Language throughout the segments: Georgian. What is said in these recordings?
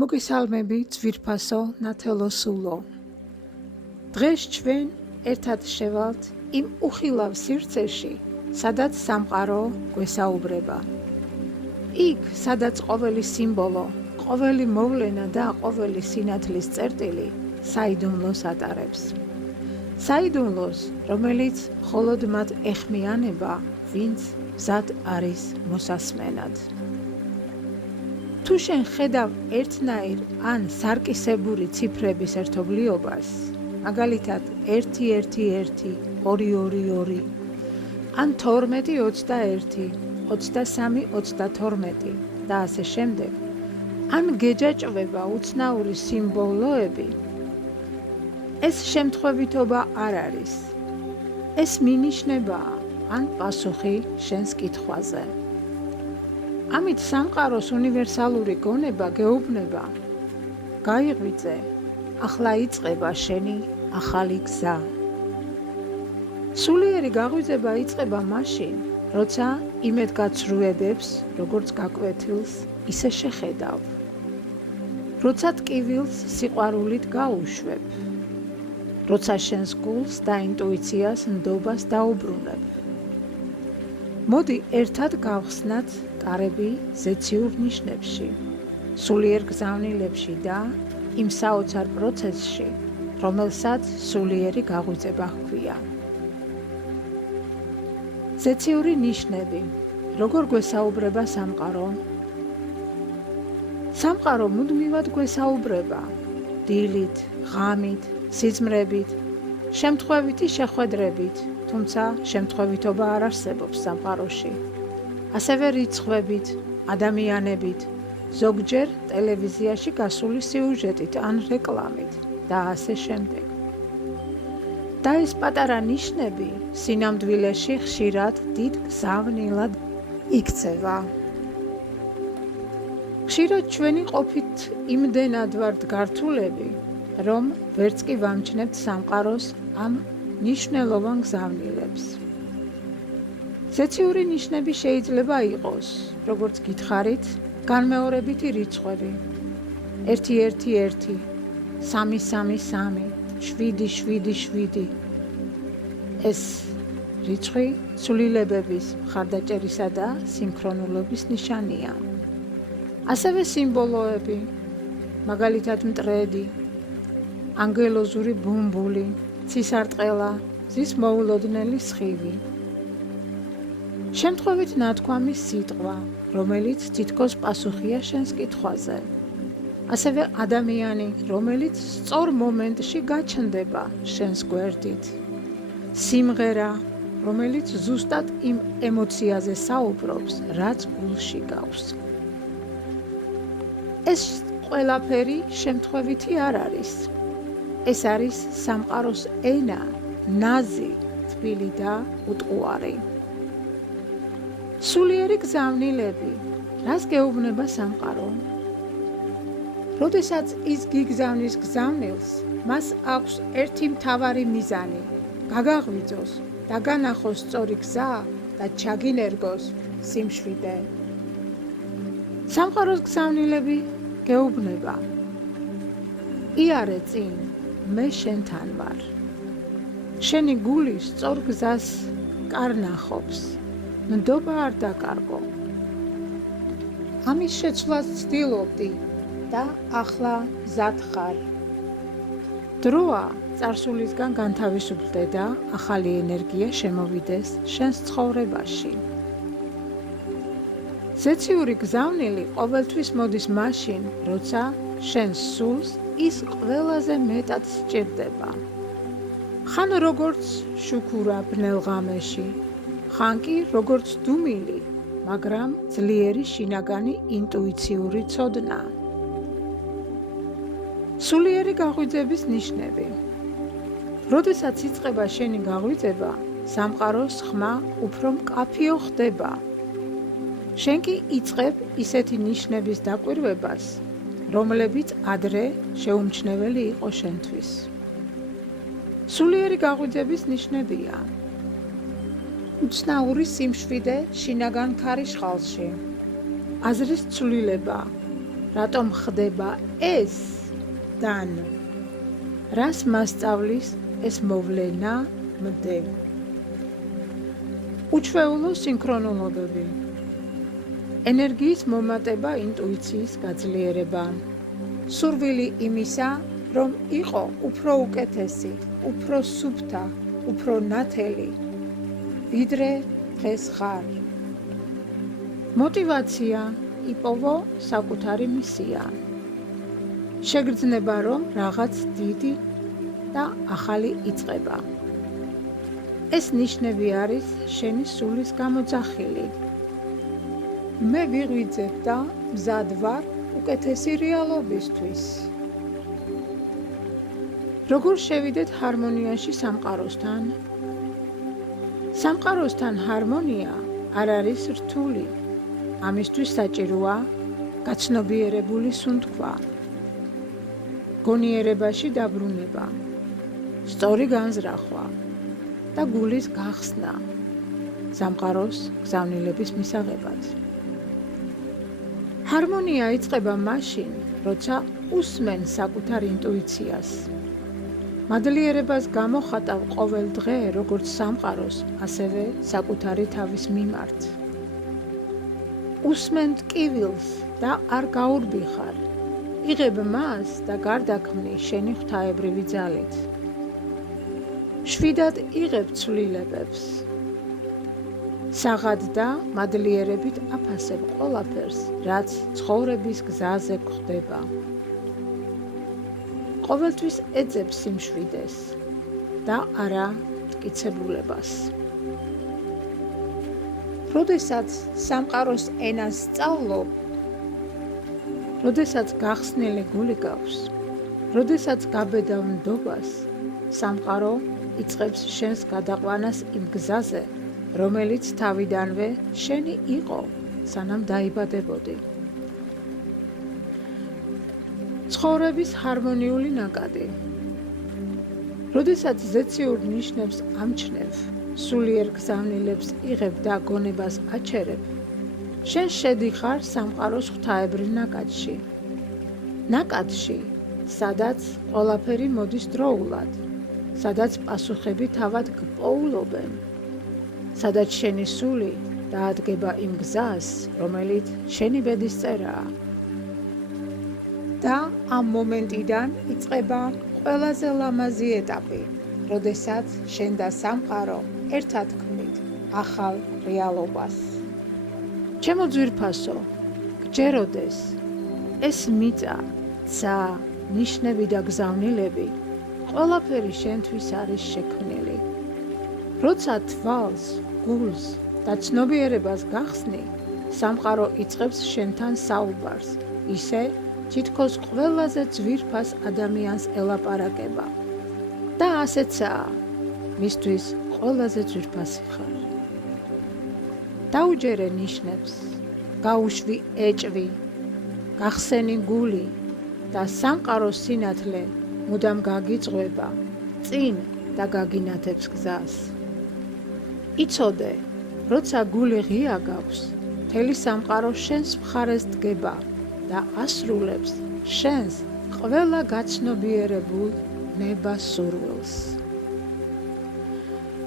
მოგესალმები ძვირფასო ნათელო სულო. დღეს ჩვენ ერთად შევალთ იმ უხილავ სივრცეში, სადაც სამყარო გვესაუბრება. იქ, სადაც ყოველი სიმბოლო, ყოველი მოვლენა და ყოველი სინათლის წერტილი საიდუმლოს ატარებს. საიდუმლოს, რომელიც მხოლოდ მათ ეხმიანება, ვინც მზად არის მოსასმენად. თუ შენ ხედავ ერთნაირ ან სარკისებური ციფრების ერთობლიობას, მაგალითად 1-1-1, 2-2-2, ან 12-21, 23-32 და ასე შემდეგ, ან გეჯაჭვება უცნაური სიმბოლოები, ეს შემთხვევითობა არ არის. ეს მინიშნებაა ან პასუხი შენს კითხვაზე. ამით სამყაროს უნივერსალური გონება გეუბნება, გაიღვიძე, ახლა იწყება შენი ახალი გზა. სულიერი გაღვიძება იწყება მაშინ, როცა იმედგაცრუებებს, როგორც გაკვეთილს, ისე შეხედავ. როცა ტკივილს სიყვარულით გაუშვებ. როცა შენს გულს და ინტუიციას ნდობას დაუბრუნებ. მოდი ერთად გავხსნათ კარები ზეციურ ნიშნებში, სულიერ გზავნილებში და იმ საოცარ პროცესში, რომელსაც სულიერი გაღვიძება ჰქვია. ზეციური ნიშნები, როგორ გვესაუბრება სამყარო? სამყარო მუდმივად გვესაუბრება, დილით, ღამით, სიზმრებით, შემთხვევითი შეხვედრებით, თუმცა შემთხვევითობა არ არსებობს სამყაროში. ასევე რიცხვებით, ადამიანებით, ზოგჯერ ტელევიზიაში გასული სიუჟეტით ან რეკლამით და ასე შემდეგ. და ეს პატარა ნიშნები სინამდვილეში ხშირად დიდ გზავნილად იქცევა. ხშირად ჩვენი ყოფით იმდენად ვართ გართულები, რომ ვერც კი ვამჩნევთ სამყაროს ამ მნიშვნელოვან გზავნილებს. ზეციური ნიშნები შეიძლება იყოს, როგორც გითხარით, განმეორებითი რიცხვები 1-1-1, 3-3-3, 7-7-7. ეს რიცხვი ცვლილებების, მხარდაჭერისა და სინქრონულობის ნიშანია. ასევე სიმბოლოები, მაგალითად მტრედი, ანგელოზური ბუმბული, ცისარტყელა, მზის მოულოდნელი სხივი. შემთხვევით ნათქვამი სიტყვა, რომელიც თითქოს პასუხია შენს კითხვაზე. ასევე ადამიანი, რომელიც სწორ მომენტში გაჩნდება შენს გვერდით. სიმღერა, რომელიც ზუსტად იმ ემოციაზე საუბრობს, რაც გულში გავს. ეს ყველაფერი შემთხვევითი არ არის. ეს არის სამყაროს ენა, ნაზი, თბილი და უტყუარი. სულიერი გზავნილები, რას გეუბნება სამყარო? როდესაც ის გიგზავნის გზავნილს, მას აქვს ერთი მთავარი მიზანი, გაგაღვიძოს, დაგანახოს სწორი გზა და ჩაგინერგოს სიმშვიდე. სამყაროს გზავნილები გეუბნება, იარე წინ, მე შენთან ვარ. შენი გული სწორ გზას კარნახობს. ნდობა არ დაკარგო. ამის შეცვლას ცდილობდი და ახლა მზად ხარ. დროა წარსულისგან განთავისუფლდე და ახალი ენერგია შემოვიდეს შენს ცხოვრებაში. ზეციური გზავნილი ყოველთვის მოდის მაშინ, როცა შენს სულს ის ყველაზე მეტად სჭირდება. ხან როგორც შუქურა ბნელ ღამეში, ხან კი როგორც დუმილი, მაგრამ ძლიერი შინაგანი ინტუიციური ცოდნა. სულიერი გაღვიძების ნიშნები. როდესაც იწყება შენი გაღვიძება, სამყაროს ხმა უფრო მკაფიო ხდება. შენ კი იწყებ ისეთი ნიშნების დაკვირვებას, რომლებიც ადრე შეუმჩნეველი იყო შენთვის. სულიერი გაღვიძების ნიშნებია: უცნაური სიმშვიდე შინაგან ქარიშხალში, აზრის ცვლილება, რატომ ხდება ეს და ნ. რას მასწავლის ეს მოვლენა მდე. უჩვეულო სინქრონულობები. ენერგიის მომატება, ინტუიციის გაძლიერება. სურვილი იმისა, რომ იყო უფრო უკეთესი, უფრო სუფთა, უფრო ნათელი, ვიდრე დღეს ხარ. მოტივაცია, იპოვო საკუთარი მისია. შეგრძნება, რომ რაღაც დიდი და ახალი იწყება. ეს ნიშნები არის შენი სულის გამოძახილი. მე ვიღვიძებ და მზად ვარ უკეთესი რეალობისთვის. როგორ შევიდეთ ჰარმონიაში სამყაროსთან? სამყაროსთან ჰარმონია არ არის რთული. ამისთვის საჭიროა გაცნობიერებული სუნთქვა, გონიერებაში დაბრუნება, სწორი განზრახვა და გულის გახსნა სამყაროს გზავნილების მისაღებად. ჰარმონია იწყება მაშინ, როცა უსმენ საკუთარ ინტუიციას. მადლიერებას გამოხატავ ყოველ დღე როგორც სამყაროს, ასევე საკუთარი თავის მიმართ. უსმენ ტკივილს და არ გაურბიხარ. იღებ მას და გარდაქმნი შენი ღვთაებრივი ძალით. შვიდად იღებ ცვლილებებს. საღად და მადლიერებით აფასებ ყველაფერს, რაც ცხოვრების გზაზე გვხდება. ყოველთვის ეძებ სიმშვიდეს და არა მტკიცებულებას. როდესაც სამყაროს ენას სწავლობ, როდესაც გახსნილი გული გაქვს, როდესაც გაბედავ ნდობას, სამყარო იწყებს შენს გადაყვანას იმ გზაზე, რომელიც თავიდანვე შენი იყო, სანამ დაიბადებოდი. ცხოვრების ჰარმონიული ნაკადი. როდესაც ზეციურ ნიშნებს ამჩნევ, სულიერ გზავნილებს იღებ და გონებას აჩერებ, შენ შედიხარ სამყაროს ღვთაებრივ ნაკადში. ნაკადში, სადაც ყველაფერი მოდის დროულად, სადაც პასუხები თავად გპოულობენ, სადაც შენი სული დაადგება იმ გზას, რომელიც შენი ბედისწერაა. და ამ მომენტიდან იწყება ყველაზე ლამაზი ეტაპი, როდესაც შენ და სამყარო ერთად ქმნით ახალ რეალობას. ჩემო ძვირფასო, გჯეროდეს, ეს მიწა, ცა, ნიშნები და გზავნილები, ყველაფერი შენთვის არის შექმნილი. როცა თვალს, გულს და ცნობიერებას გახსნი, სამყარო იწყებს შენთან საუბარს, ისე თითქოს ყველაზე ძვირფას ადამიანს ელაპარაკება. და ასეცაა, მისთვის ყველაზე ძვირფასი ხარ. დაუჯერე ნიშნებს, გაუშვი ეჭვი, გახსენი გული და სამყაროს სინათლე მუდამ გაგიწყვება წინ და გაგინათებს გზას. იცოდე, როცა გული ღია გაქვს, მთელი სამყარო შენს მხარეს დგება და ასრულებს შენს ყველა გაცნობიერებულ ნებას სურვილს.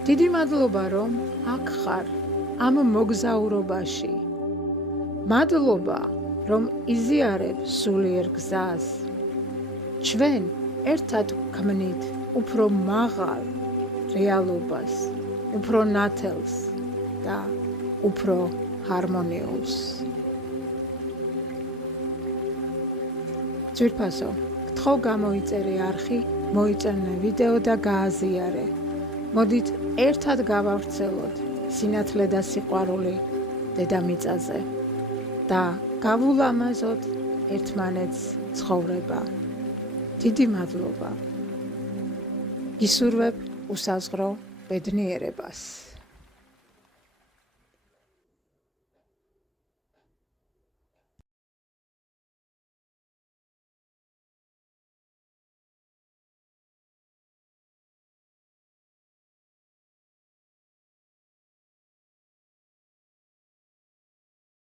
დიდი მადლობა, რომ აქ ხარ ამ მოგზაურობაში. მადლობა, რომ იზიარებ სულიერ გზას. ჩვენ ერთად ქმნით უფრო მაღალ რეალობას, უფრო ნათელს და უფრო ჰარმონიულს. ძვირფასო, გთხოვ გამოიწერე არხი, მოიწონე ვიდეო და გააზიარე. მოდით ერთად გავავრცელოთ სინათლე და სიყვარული დედამიწაზე და გავულამაზოთ ერთმანეთს ცხოვრება. დიდი მადლობა. გისურვებ უსაზღრო ბედნიერებას.